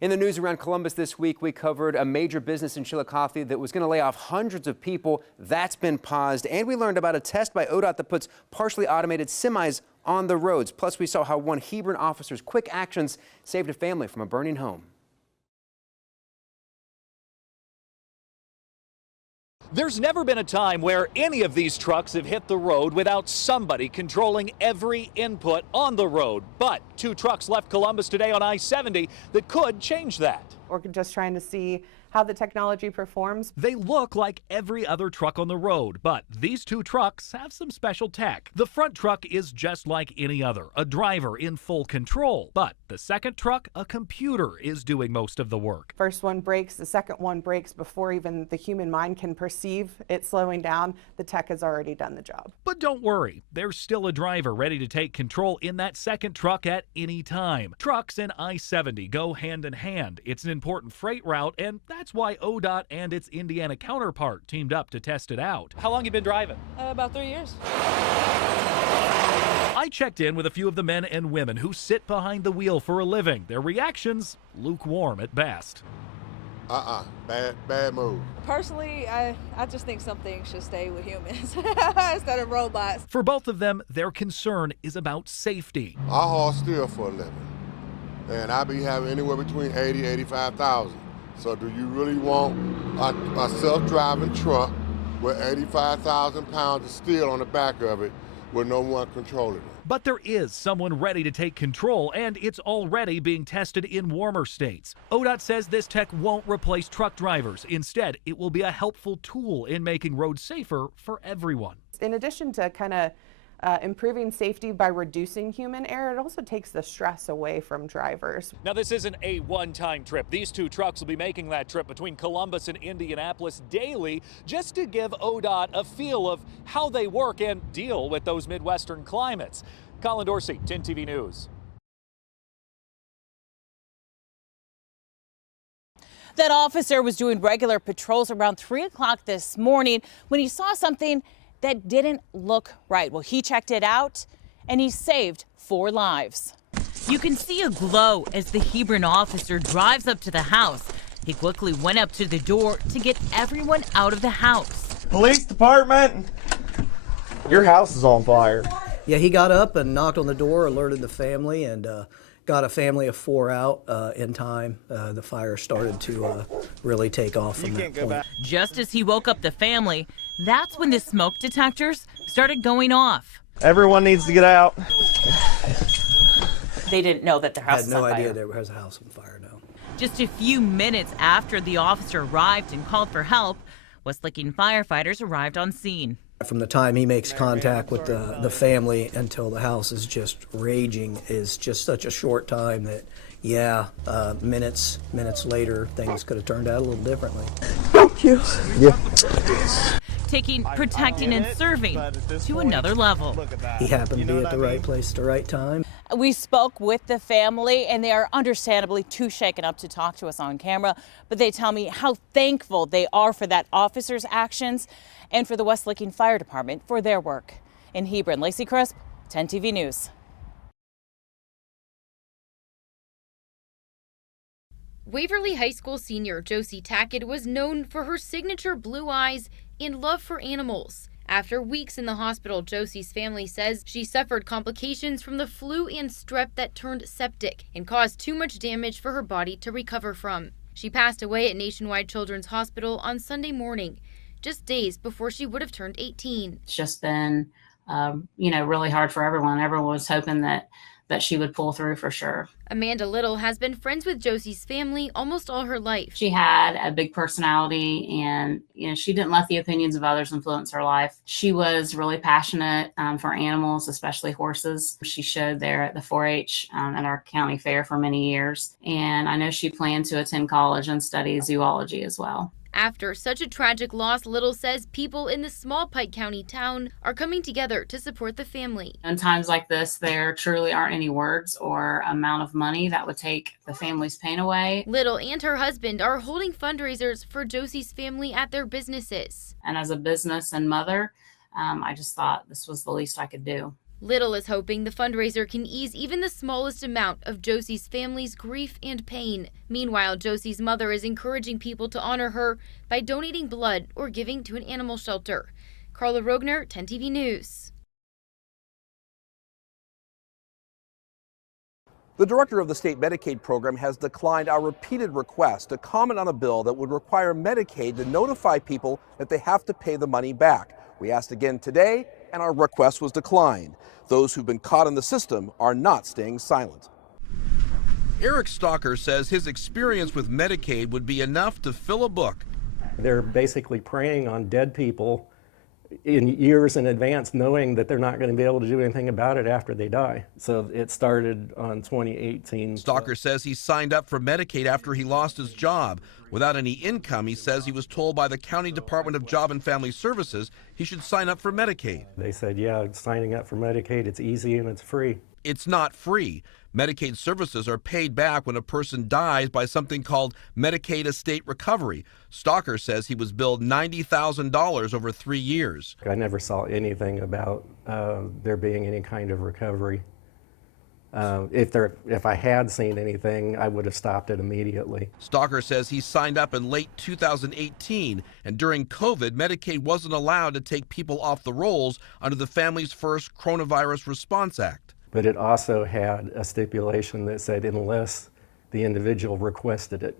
In the news around Columbus this week, we covered a major business in Chillicothe that was going to lay off hundreds of people. That's been paused. And we learned about a test by ODOT that puts partially automated semis on the roads. Plus, we saw how one Hebron officer's quick actions saved a family from a burning home. There's never been a time where any of these trucks have hit the road without somebody controlling every input on the road. But 2 trucks left Columbus today on I-70 that could change that. We're just trying to see how the technology performs. They look like every other truck on the road, but these 2 trucks have some special tech. The front truck is just like any other, a driver in full control. But the second truck, a computer is doing most of the work. First one brakes, the second one brakes before even the human mind can perceive it slowing down. The tech has already done the job. But don't worry, there's still a driver ready to take control in that second truck at any time. Trucks and I-70 go hand in hand. It's an important freight route, and that's why ODOT and its Indiana counterpart teamed up to test it out. How long you been driving? About 3 years. I checked in with a few of the men and women who sit behind the wheel for a living. Their reactions, lukewarm at best. Bad move. Personally, I just think some things should stay with humans instead of robots. For both of them, their concern is about safety. I haul steel for a living, and I be having anywhere between 80, 85,000. So do you really want a self-driving truck with 85,000 pounds of steel on the back of it with no one controlling it? But there is someone ready to take control, and it's already being tested in warmer states. ODOT says this tech won't replace truck drivers. Instead, it will be a helpful tool in making roads safer for everyone. In addition to kind of improving safety by reducing human error, it also takes the stress away from drivers. Now, this isn't a one-time trip. These 2 trucks will be making that trip between Columbus and Indianapolis daily just to give ODOT a feel of how they work and deal with those Midwestern climates. Colin Dorsey, 10 TV News. That officer was doing regular patrols around 3 o'clock this morning when he saw something that didn't look right. Well, he checked it out and he saved 4 lives. You can see a glow as the Hebron officer drives up to the house. He quickly went up to the door to get everyone out of the house. Police department, your house is on fire. Yeah, he got up and knocked on the door, alerted the family, and got a family of 4 out in time. The fire started to really take off from that point. Just as he woke up the family, that's when the smoke detectors started going off. Everyone needs to get out. They didn't know that their house was on fire. I had no idea there was a house on fire, no. Just a few minutes after the officer arrived and called for help, West Licking firefighters arrived on scene. From the time he makes contact with the family until the house is just raging is just such a short time that, minutes later, things could have turned out a little differently. Thank you. Yeah. Taking protecting and serving to another level. He happened to be at the right place at the right time. We spoke with the family, and they are understandably too shaken up to talk to us on camera, but they tell me how thankful they are for that officer's actions and for the West Licking Fire Department for their work. In Hebron, Lacey Crisp, 10 TV News. Waverly High School senior Josie Tackett was known for her signature blue eyes and love for animals. After weeks in the hospital, Josie's family says she suffered complications from the flu and strep that turned septic and caused too much damage for her body to recover from. She passed away at Nationwide Children's Hospital on Sunday morning, just days before she would have turned 18. It's just been, really hard for everyone. Everyone was hoping that she would pull through for sure. Amanda Little has been friends with Josie's family almost all her life. She had a big personality, and she didn't let the opinions of others influence her life. She was really passionate for animals, especially horses. She showed there at the 4-H at our county fair for many years, and I know she planned to attend college and study zoology as well. After such a tragic loss, Little says people in the small Pike County town are coming together to support the family. In times like this, there truly aren't any words or amount of money that would take the family's pain away. Little and her husband are holding fundraisers for Josie's family at their businesses. And as a business and mother, I just thought this was the least I could do. Little is hoping the fundraiser can ease even the smallest amount of Josie's family's grief and pain. Meanwhile, Josie's mother is encouraging people to honor her by donating blood or giving to an animal shelter. Carla Rogner, 10 TV News. The director of the state Medicaid program has declined our repeated request to comment on a bill that would require Medicaid to notify people that they have to pay the money back. We asked again today, and our request was declined. Those who've been caught in the system are not staying silent. Eric Stalker says his experience with Medicaid would be enough to fill a book. They're basically preying on dead people in years in advance, knowing that they're not going to be able to do anything about it after they die. So it started on 2018. Stalker says he signed up for Medicaid after he lost his job. Without any income, he says he was told by the County Department of Job and Family Services he should sign up for Medicaid. They said, yeah, signing up for Medicaid, it's easy and it's free. It's not free. Medicaid services are paid back when a person dies by something called Medicaid estate recovery. Stalker says he was billed $90,000 over 3 years. I never saw anything about there being any kind of recovery. If I had seen anything, I would have stopped it immediately. Stalker says he signed up in late 2018, and during COVID, Medicaid wasn't allowed to take people off the rolls under the Families First Coronavirus Response Act. But it also had a stipulation that said unless the individual requested it.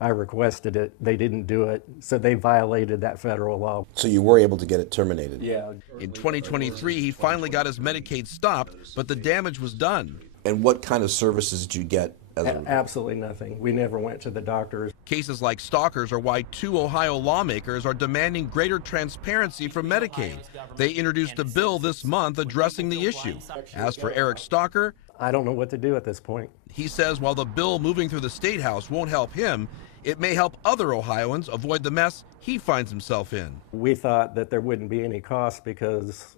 I requested it, they didn't do it, so they violated that federal law. So you were able to get it terminated? Yeah. In 2023, he finally got his Medicaid stopped, but the damage was done. And what kind of services did you get? Absolutely nothing. We never went to the doctors. Cases like Stalker's are why 2 Ohio lawmakers are demanding greater transparency from Medicaid. They introduced a bill this month addressing the issue. As for Eric Stalker, I don't know what to do at this point. He says while the bill moving through the State House won't help him, it may help other Ohioans avoid the mess he finds himself in. We thought that there wouldn't be any cost because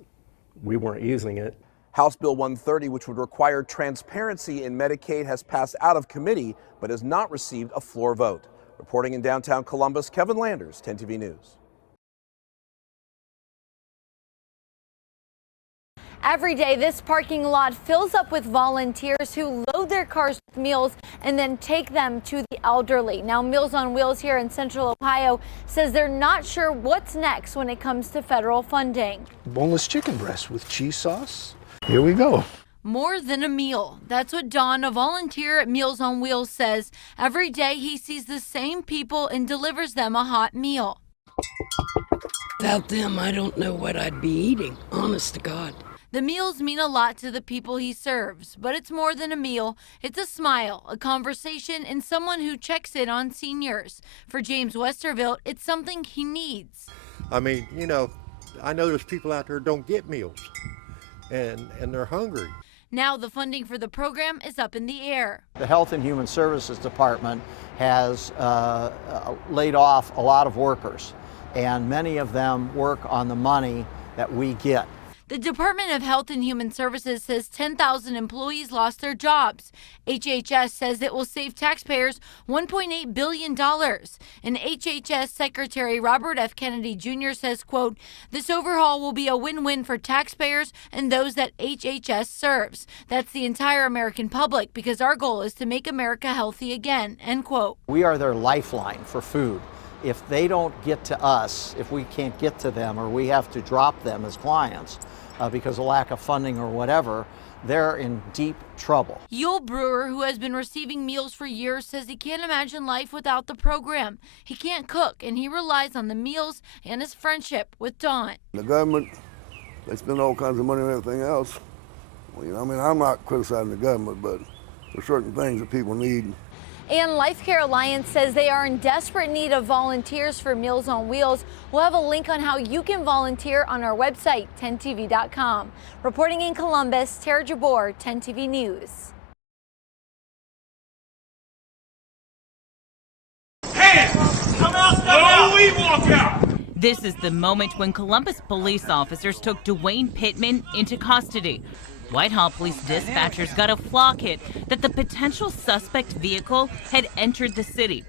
we weren't using it. House Bill 130, which would require transparency in Medicaid, has passed out of committee but has not received a floor vote. Reporting in downtown Columbus, Kevin Landers, 10 TV News. Every day, this parking lot fills up with volunteers who load their cars with meals and then take them to the elderly. Now, Meals on Wheels here in Central Ohio says they're not sure what's next when it comes to federal funding. Boneless chicken breast with cheese sauce. Here we go. More than a meal. That's what Don, a volunteer at Meals on Wheels, says. Every day he sees the same people and delivers them a hot meal. Without them, I don't know what I'd be eating, honest to God. The meals mean a lot to the people he serves, but it's more than a meal. It's a smile, a conversation, and someone who checks in on seniors. For James Westervelt, it's something he needs. I mean, you know, I know there's people out there who don't get meals, and they're hungry. Now the funding for the program is up in the air. The Health and Human Services Department has laid off a lot of workers, and many of them work on the money that we get. The Department of Health and Human Services says 10,000 employees lost their jobs. HHS says it will save taxpayers $1.8 billion. And HHS Secretary Robert F. Kennedy Jr. says, quote, "This overhaul will be a win-win for taxpayers and those that HHS serves. That's the entire American public because our goal is to make America healthy again," end quote. We are their lifeline for food. If they don't get to us, if we can't get to them or we have to drop them as clients, because of lack of funding or whatever, they're in deep trouble. Yul Brewer, who has been receiving meals for years, says he can't imagine life without the program. He can't cook, and he relies on the meals and his friendship with Don. The government, they spend all kinds of money on everything else. Well, you know, I mean, I'm not criticizing the government, but there's certain things that people need. And Life Care Alliance says they are in desperate need of volunteers for Meals on Wheels. We'll have a link on how you can volunteer on our website, 10tv.com. Reporting in Columbus, Tara Jabor, 10 TV News. Hands! Come out! No, we walk out! This is the moment when Columbus police officers took Dwayne Pittman into custody. Whitehall police dispatchers got a flock hit that the potential suspect vehicle had entered the city.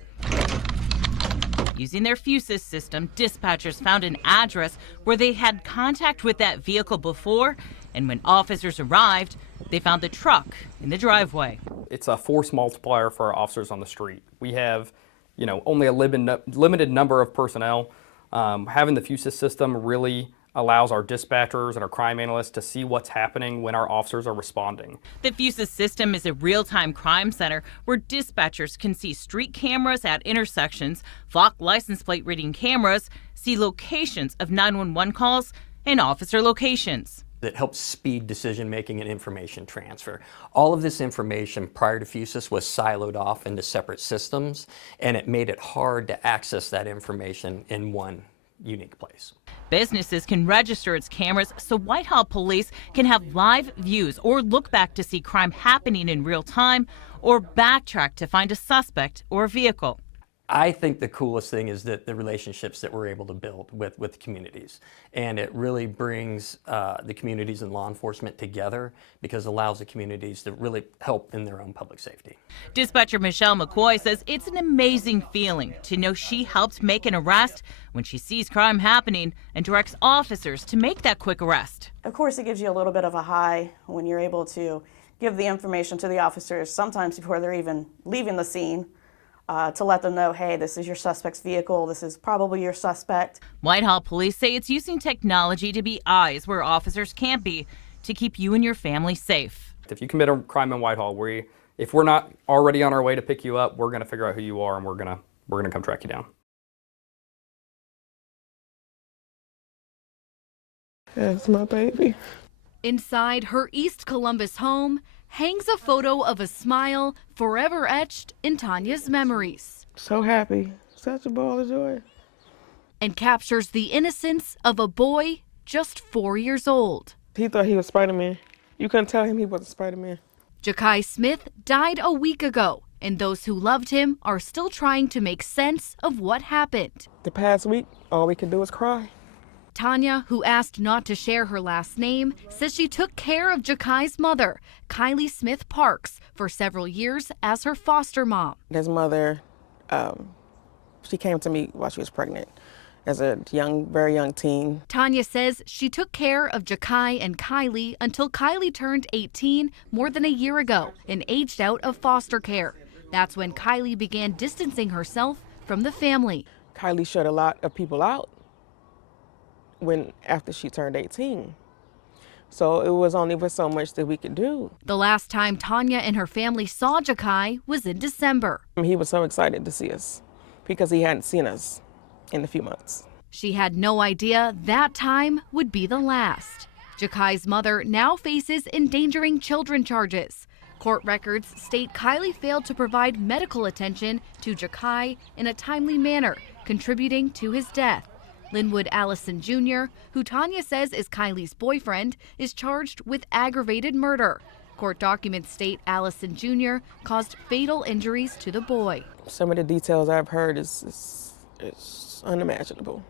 Using their Fusus system, dispatchers found an address where they had contact with that vehicle before And when officers arrived, they found the truck in the driveway. It's a force multiplier for our officers on the street. We have, only a limited number of personnel. Having the FUSIS system really allows our dispatchers and our crime analysts to see what's happening when our officers are responding. The FUSIS system is a real-time crime center where dispatchers can see street cameras at intersections, flock license plate reading cameras, see locations of 911 calls, and officer locations. That helps speed decision-making and information transfer. All of this information prior to FUSIS was siloed off into separate systems, and it made it hard to access that information in one unique place. Businesses can register its cameras so Whitehall police can have live views or look back to see crime happening in real time or backtrack to find a suspect or a vehicle. I think the coolest thing is that the relationships that we're able to build with communities. And it really brings the communities and law enforcement together because it allows the communities to really help in their own public safety. Dispatcher Michelle McCoy says it's an amazing feeling to know she helped make an arrest when she sees crime happening and directs officers to make that quick arrest. Of course, it gives you a little bit of a high when you're able to give the information to the officers, sometimes before they're even leaving the scene. To let them know, hey, this is your suspect's vehicle, this is probably your suspect. Whitehall police say it's using technology to be eyes where officers can't be to keep you and your family safe. If you commit a crime in Whitehall, if we're not already on our way to pick you up, we're going to figure out who you are and we're going to come track you down. That's my baby. Inside her East Columbus home hangs a photo of a smile forever etched in Tanya's memories. So happy. Such a ball of joy. And captures the innocence of a boy just 4 years old. He thought he was Spider-Man. You couldn't tell him he wasn't Spider-Man. Jakai Smith died a week ago, and those who loved him are still trying to make sense of what happened. The past week, all we could do was cry. Tanya, who asked not to share her last name, says she took care of Jakai's mother, Kylie Smith Parks, for several years as her foster mom. His mother, she came to me while she was pregnant as a very young teen. Tanya says she took care of Jakai and Kylie until Kylie turned 18 more than a year ago and aged out of foster care. That's when Kylie began distancing herself from the family. Kylie shut a lot of people out after she turned 18. So it was only for so much that we could do. The last time Tanya and her family saw Jakai was in December. He was so excited to see us because he hadn't seen us in a few months. She had no idea that time would be the last. Jakai's mother now faces endangering children charges. Court records state Kylie failed to provide medical attention to Jakai in a timely manner, contributing to his death. Linwood Allison Jr., who Tanya says is Kylie's boyfriend, is charged with aggravated murder. Court documents state Allison Jr. caused fatal injuries to the boy. Some of the details I've heard is unimaginable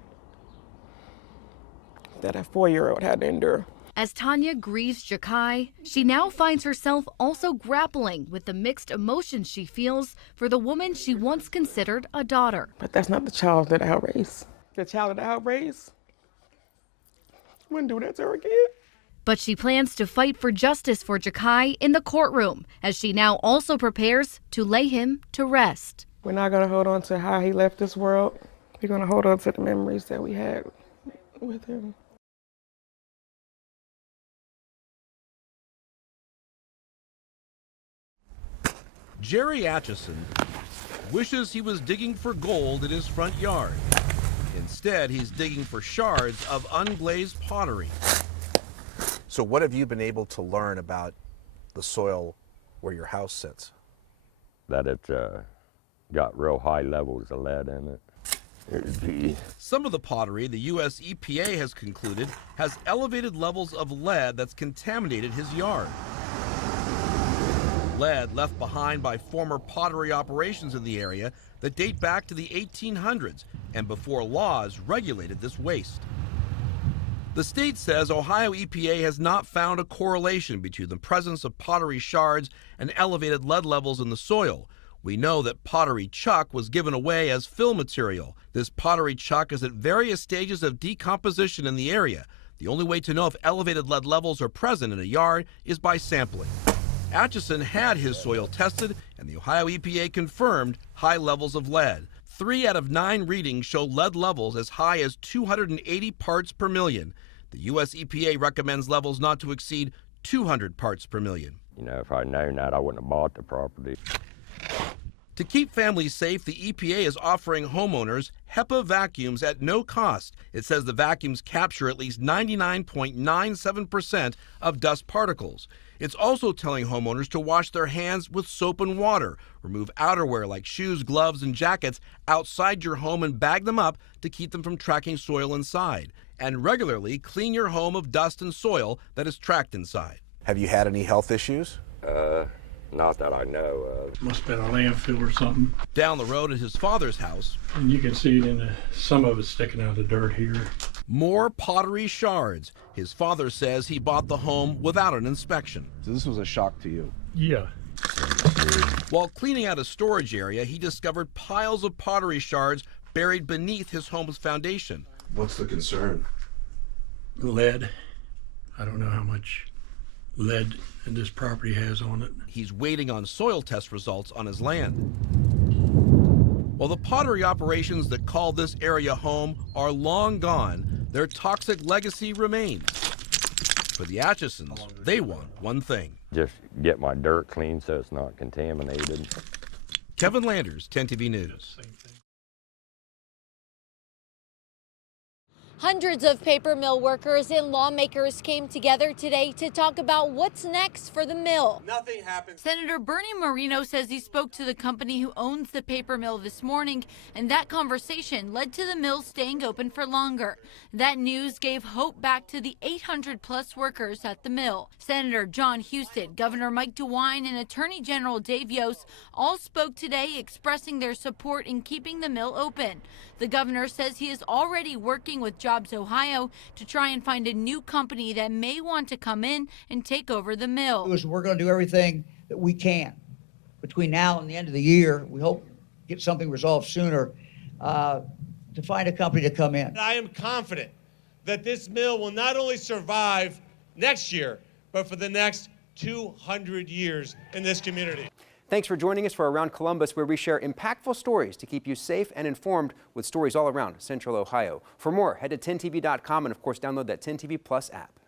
that a 4-year-old had to endure. As Tanya grieves Jakai, she now finds herself also grappling with the mixed emotions she feels for the woman she once considered a daughter. But that's not the child that I raised. The child that I raised wouldn't do that to her again. But she plans to fight for justice for Jakai in the courtroom as she now also prepares to lay him to rest. We're not going to hold on to how he left this world. We're going to hold on to the memories that we had with him. Jerry Atchison wishes he was digging for gold in his front yard. Instead, he's digging for shards of unglazed pottery. So what have you been able to learn about the soil where your house sits? That it's got real high levels of lead in it. Some of the pottery, the U.S. EPA has concluded, has elevated levels of lead that's contaminated his yard. Lead left behind by former pottery operations in the area that date back to the 1800s and before laws regulated this waste. The state says Ohio EPA has not found a correlation between the presence of pottery shards and elevated lead levels in the soil. We know that pottery chuck was given away as fill material. This pottery chuck is at various stages of decomposition in the area. The only way to know if elevated lead levels are present in a yard is by sampling. Atchison had his soil tested, and the Ohio EPA confirmed high levels of lead. 3 out of 9 readings show lead levels as high as 280 parts per million. The U.S. EPA recommends levels not to exceed 200 parts per million. You know, if I'd known that, I wouldn't have bought the property. To keep families safe, the EPA is offering homeowners HEPA vacuums at no cost. It says the vacuums capture at least 99.97% of dust particles. It's also telling homeowners to wash their hands with soap and water, remove outerwear like shoes, gloves, and jackets outside your home and bag them up to keep them from tracking soil inside, and regularly clean your home of dust and soil that is tracked inside. Have you had any health issues? Not that I know of. Must have been a landfill or something. Down the road at his father's house, And you can see it in some of it sticking out of the dirt here. more pottery shards. His father says he bought the home without an inspection. So this was a shock to you? Yeah. While cleaning out a storage area, he discovered piles of pottery shards buried beneath his home's foundation. What's the concern? Lead. I don't know how much lead this property has on it. He's waiting on soil test results on his land. While the pottery operations that call this area home are long gone, their toxic legacy remains. For the Atchisons, they want one thing. Just get my dirt clean so it's not contaminated. Kevin Landers, 10 TV News. Hundreds of paper mill workers and lawmakers came together today to talk about what's next for the mill. Nothing happened. Senator Bernie Moreno says he spoke to the company who owns the paper mill this morning, and that conversation led to the mill staying open for longer. That news gave hope back to the 800-plus workers at the mill. Senator John Husted, Governor Mike DeWine, and Attorney General Dave Yost all spoke today expressing their support in keeping the mill open. The governor says he is already working with Jobs Ohio to try and find a new company that may want to come in and take over the mill. We're going to do everything that we can between now and the end of the year. We hope to get something resolved sooner to find a company to come in. I am confident that this mill will not only survive next year, but for the next 200 years in this community. Thanks for joining us for Around Columbus, where we share impactful stories to keep you safe and informed with stories all around Central Ohio. For more, head to 10tv.com and, of course, download that 10TV Plus app.